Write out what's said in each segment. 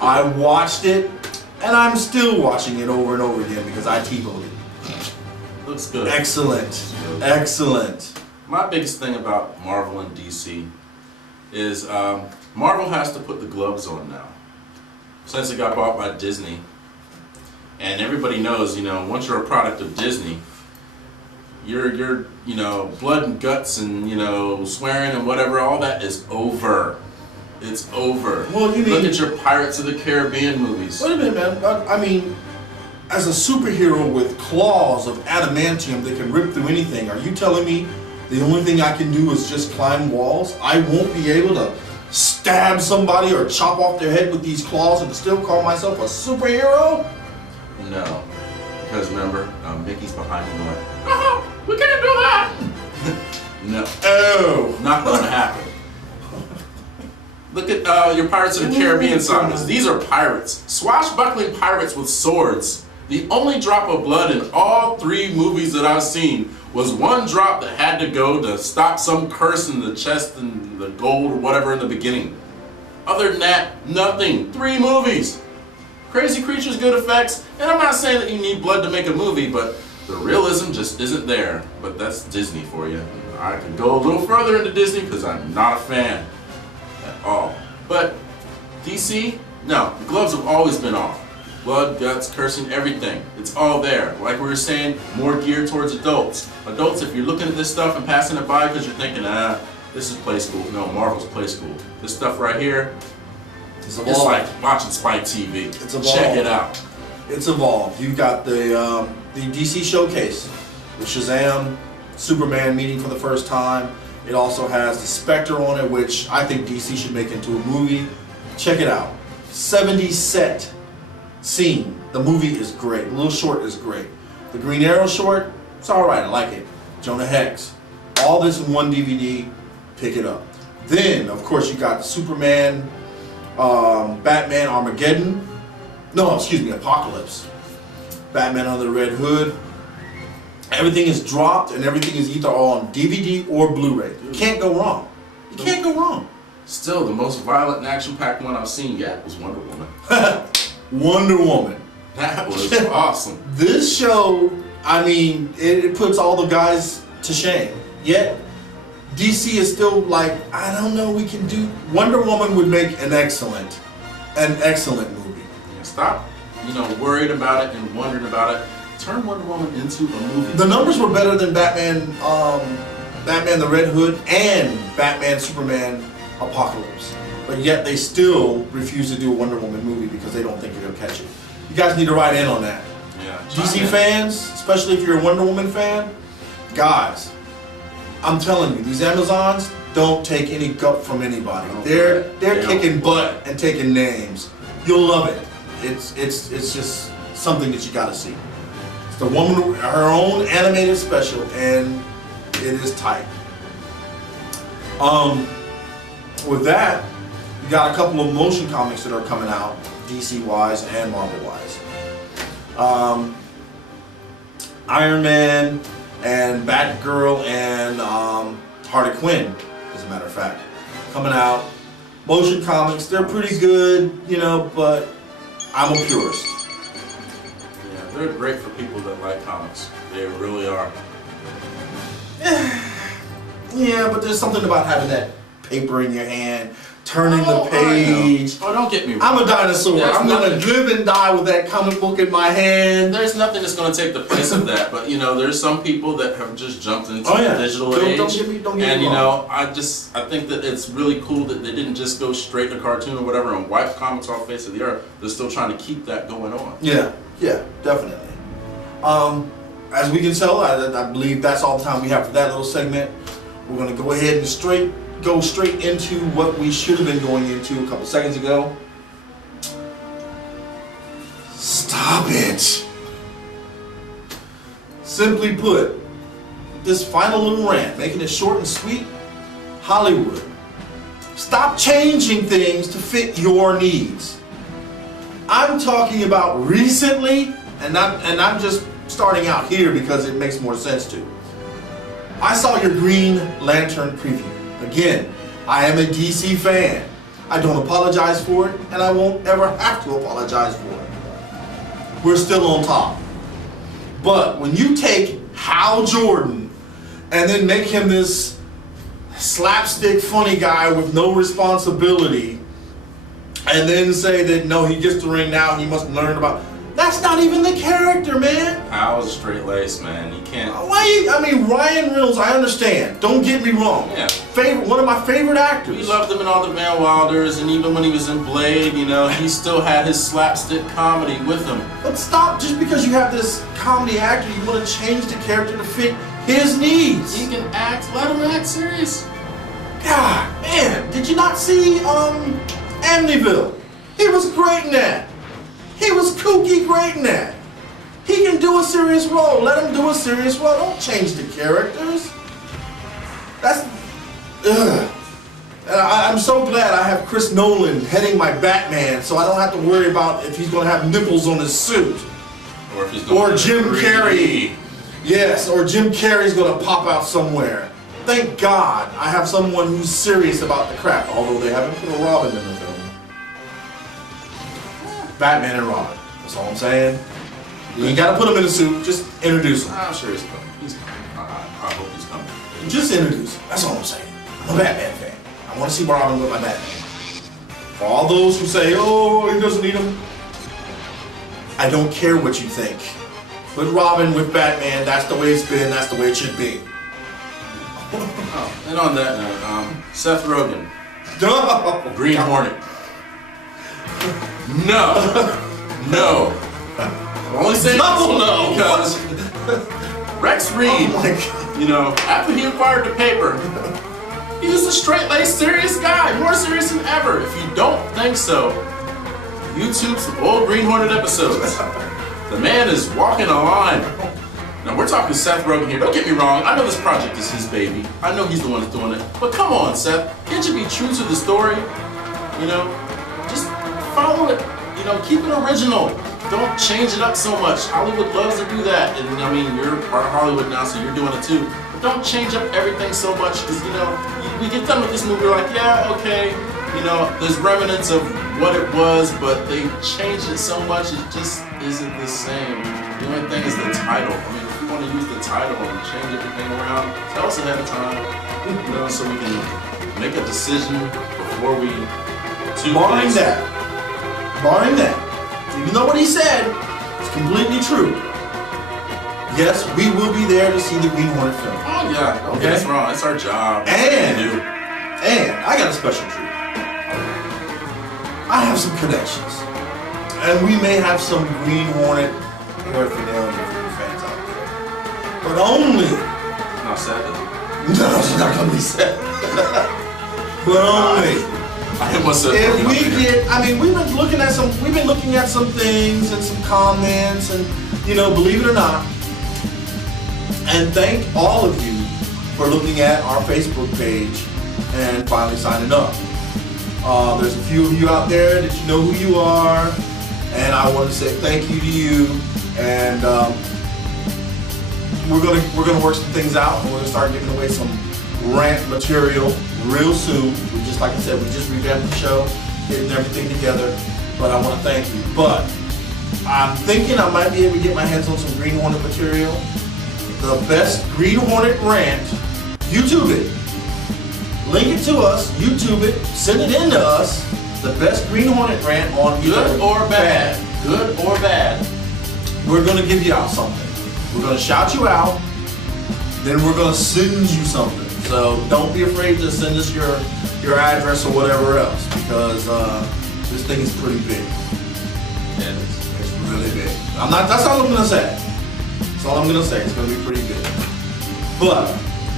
I watched it, and I'm still watching it over and over again because I T-voted it. Looks good. Excellent. Excellent. My biggest thing about Marvel and DC is Marvel has to put the gloves on now. Since it got bought by Disney. And everybody knows, you know, once you're a product of Disney, you're you know, blood and guts and, you know, swearing and whatever, all that is over. It's over. Well, you mean, look at your Pirates of the Caribbean movies. Wait a minute, man. I mean, as a superhero with claws of adamantium that can rip through anything, are you telling me the only thing I can do is just climb walls? I won't be able to stab somebody or chop off their head with these claws and still call myself a superhero? No. Because remember, Mickey's behind you going, oh, we can't do that! No. Oh! Not gonna happen. Look at your Pirates of the Caribbean sagas. These are pirates. Swashbuckling pirates with swords. The only drop of blood in all 3 movies that I've seen was one drop that had to go to stop some curse in the chest and the gold or whatever in the beginning. Other than that, nothing. 3 movies. Crazy creatures, good effects. And I'm not saying that you need blood to make a movie, but the realism just isn't there. But that's Disney for you. I could go a little further into Disney because I'm not a fan at all. But DC, no, the gloves have always been off. Blood, guts, cursing, everything. It's all there. Like we were saying, more geared towards adults. Adults, if you're looking at this stuff and passing it by because you're thinking, this is play school. No, Marvel's play school. This stuff right here, it's like watching Spike TV. It's evolved. Check it out. It's evolved. You've got the DC Showcase with Shazam, Superman meeting for the first time. It also has the Spectre on it, which I think DC should make into a movie. Check it out. 70 set scene. The movie is great. The little short is great. The Green Arrow short, it's alright. I like it. Jonah Hex. All this in one DVD. Pick it up. Then, of course, you got Superman, Batman Armageddon. No, excuse me, Apocalypse. Batman Under the Red Hood. Everything is dropped and everything is either on DVD or Blu-ray. You can't go wrong. You can't go wrong. Still, the most violent and action-packed one I've seen yet was Wonder Woman. Wonder Woman. That was awesome. This show, I mean, it puts all the guys to shame. Yet, DC is still like, I don't know, we can do... Wonder Woman would make an excellent movie. Yeah, stop, you know, worried about it and wondering about it. Turn Wonder Woman into a movie. The numbers were better than Batman, Batman the Red Hood and Batman Superman Apocalypse. But yet they still refuse to do a Wonder Woman movie because they don't think you're gonna catch it. You guys need to write in on that. Yeah. DC fans, especially if you're a Wonder Woman fan, guys, I'm telling you, these Amazons don't take any gup from anybody. They're kicking butt and taking names. You'll love it. It's just something that you gotta see. It's the woman, her own animated special, and it is tight. With that, you got a couple of motion comics that are coming out, DC-wise and Marvel-wise. Iron Man and Batgirl and Harley Quinn, as a matter of fact, coming out. Motion comics, they're pretty good, you know, but I'm a purist. Yeah, they're great for people that like comics. They really are. Yeah, but there's something about having that paper in your hand, turning the page. Oh, don't get me wrong. I'm a dinosaur. I'm going to live and die with that comic book in my hand. There's nothing that's going to take the place of that. But, you know, there's some people that have just jumped into the digital age. Don't get me and, you wrong. know, I think that it's really cool that they didn't just go straight to cartoon or whatever and wipe comics off the face of the earth. They're still trying to keep that going on. Yeah, definitely. As we can tell, I believe that's all the time we have for that little segment. We're going to go ahead and go straight into what we should have been going into a couple seconds ago. Stop it! Simply put, this final little rant, making it short and sweet, Hollywood. Stop changing things to fit your needs. I'm talking about recently, and I'm just starting out here because it makes more sense to. I saw your Green Lantern preview. Again, I am a DC fan. I don't apologize for it, and I won't ever have to apologize for it. We're still on top. But when you take Hal Jordan and then make him this slapstick funny guy with no responsibility, and then say that no, he gets the ring now and he must learn about... That's not even the character, man. Hal's straight laced, man. You can't... I mean, Ryan Reynolds, I understand. Don't get me wrong. Yeah. One of my favorite actors. We loved him in all the Van Wilders, and even when he was in Blade, you know, he still had his slapstick comedy with him. But stop, just because you have this comedy actor, you want to change the character to fit his needs. He can act, let him act serious. God, man, did you not see Amityville? He was great in that. He was kooky great in that. He can do a serious role. Let him do a serious role. Don't change the characters. That's... Ugh. And I'm so glad I have Chris Nolan heading my Batman, so I don't have to worry about if he's going to have nipples on his suit. Or if he's going or Jim Carrey. Yes, or Jim Carrey's going to pop out somewhere. Thank God I have someone who's serious about the crap, although they haven't put a Robin in the film. Batman and Robin. That's all I'm saying. You ain't gotta put him in a suit, just introduce him. I'm sure he's coming. He's coming. I hope he's coming. Just introduce him. That's all I'm saying. I'm a Batman fan. I want to see Robin with my Batman. For all those who say, oh, he doesn't need him, I don't care what you think. With Robin, with Batman, that's the way it's been, that's the way it should be. Oh, and on that note, Seth Rogen. Green Hornet. No. No. I'm only saying no because Rex Reed, you know, after he acquired the paper, he was a straight-laced, serious guy, more serious than ever. If you don't think so, YouTube some old Green Hornet episodes. The man is walking a line. Now we're talking Seth Rogen here. Don't get me wrong. I know this project is his baby. I know he's the one that's doing it. But come on, Seth. Can't you be true to the story? You know, just follow it. You know, keep it original. Don't change it up so much. Hollywood loves to do that. And I mean, you're part of Hollywood now, so you're doing it too. But don't change up everything so much because, you know, we get done with this movie, we're like, yeah, okay. You know, there's remnants of what it was, but they changed it so much, it just isn't the same. The only thing is the title. I mean, if you want to use the title and change everything around, tell us ahead of time, you know, so we can make a decision before we... Barring that, even though what he said is completely true, yes, we will be there to see the Green Hornet film. Oh yeah, don't get us wrong, it's our job. And I got a special treat. I have some connections. And we may have some Green Hornet paraphernalia for you fans out there. But only... Not sad, is it? No, she's not going to be sad. But only... if we get... I mean, we've been looking at some things and some comments and, you know, believe it or not. And thank all of you for looking at our Facebook page and finally signing up. There's a few of you out there that you know who you are, and I want to say thank you to you. And we're gonna work some things out, and we're gonna start giving away some Rant material real soon. Just like I said, we just revamped the show, getting everything together. But I want to thank you. But I'm thinking I might be able to get my hands on some Green Hornet material. The best Green Hornet rant. YouTube it. Link it to us, YouTube it, send it in to us. The best Green Hornet rant on good or bad. Good or bad. We're going to give you out something. We're going to shout you out, then we're going to send you something. So don't be afraid to send us your address or whatever else, because this thing is pretty big. Yeah, it's really big. That's all I'm going to say. That's all I'm going to say. It's going to be pretty big. But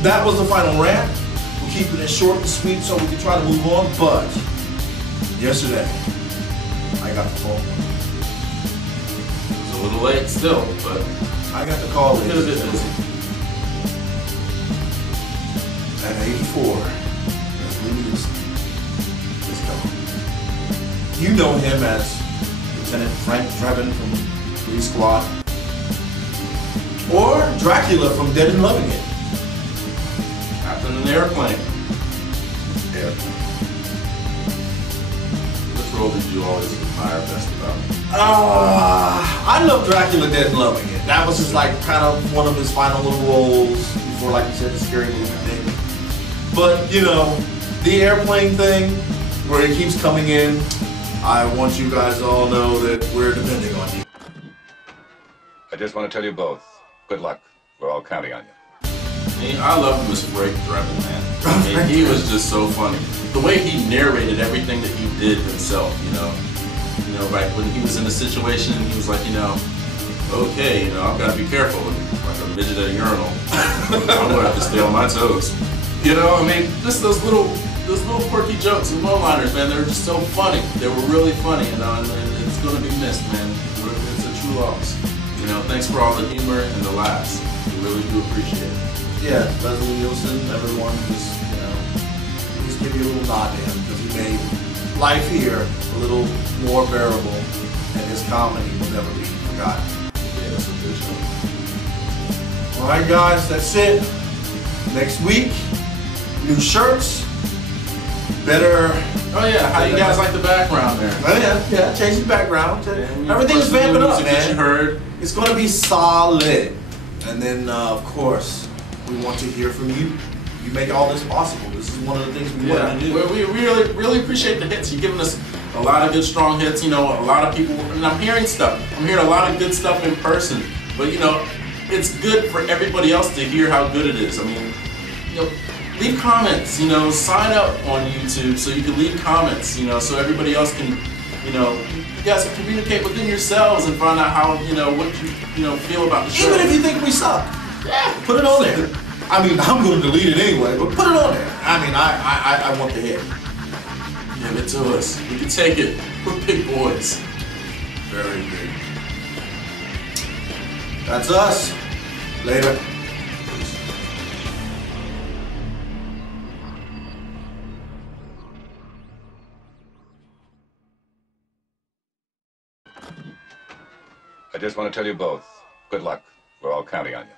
that was the final rant. Keeping it short and sweet so we can try to move on, but yesterday I got the call. It's a little late still, but I got the call. We're a bit busy. At 84, that's Lee is gone. You know him as Lieutenant Frank Drebin from Police Squad, or Dracula from Dead and Loving It. Captain an airplane. role did you always admire best about him? I love Dracula Dead and Loving It. That was just like kind of one of his final little roles before, like you said, the scary movie thing. But, you know, the airplane thing, where he keeps coming in, I want you guys to all know that we're depending on you. I just want to tell you both, good luck. We're all counting on you. I love him as Frank Drebin, man. I mean, he was just so funny. The way he narrated everything that he did himself, you know, like when he was in a situation, he was like, you know, okay, you know, I've got to be careful. And like a midget at a urinal, I'm gonna have to stay on my toes. You know, I mean, just those little quirky jokes and one-liners, man. They were just so funny. They were really funny, you know, and it's gonna be missed, man. It's a true loss. You know, thanks for all the humor and the laughs. We really do appreciate it. Yeah, Leslie Nielsen, everyone, just, you know, just give you a little nod to him because he made life here a little more bearable, and his comedy will never be forgotten. Yeah, that's a good show. All right, guys, that's it. Next week, new shirts, better. Oh yeah, how you guys like the background there? Oh yeah, change the background. Everything's vamping up, man. You heard. It's going to be solid. And then, of course, we want to hear from you. You make all this possible. This is one of the things we want to do. Well, we really appreciate the hits. You're giving us a lot of good, strong hits. You know, a lot of people, and I'm hearing stuff. I'm hearing a lot of good stuff in person. But, you know, it's good for everybody else to hear how good it is. I mean, you know, leave comments. You know, sign up on YouTube so you can leave comments. You know, so everybody else can, you know, you guys can communicate within yourselves and find out how, you know, what you feel about the show. Even if you think we suck, put it on there. I mean, I'm going to delete it anyway, but put it on there. I mean, I want the hit. Give it to us. We can take it. We're big boys. Very big. That's us. Later. I just want to tell you both, good luck. We're all counting on you.